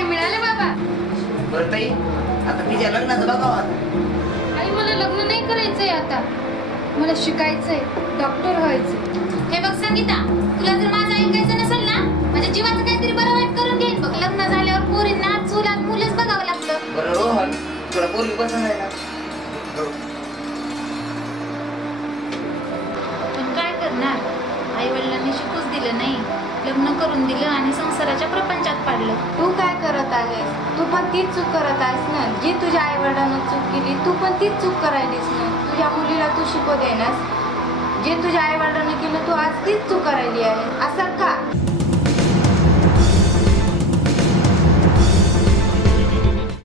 पैसे मिळाले बाबा. बरं ताई, आता तिच्या लग्नाचं बघावं. आई मला लग्न नाही करायचंय आता. मला शिकायचंय, डॉक्टर व्हायचंय. हे बघ संगीता, तुला जर माझं ऐकायचं नसेल ना, माझ्या जीवाचं काहीतरी बरं वाईट करून घेईन बघ. लग्न झाल्यावर पोरींना चुलात मुलंच बघावं लागतं. बरं रोहन, तुला पोरगी पसंत आहे ना? पण काय करणार, आई वडिलांनी शिकूच दिलं नाही, लग्न करून दिलं आणि संसाराच्या प्रपंचात पाडलं. तू काय करत आहेस? तू पण तीच चूक करत आहेस ना. जी तुझ्या आई वडिलांना चूक केली, तू पण तीच चूक करायलीस ना. तुझ्या मुलीला तू शिकव देण्यास जे तुझ्या आई वडिलांनी केलं, तू आज तीच चूक करायली आहे. असं का?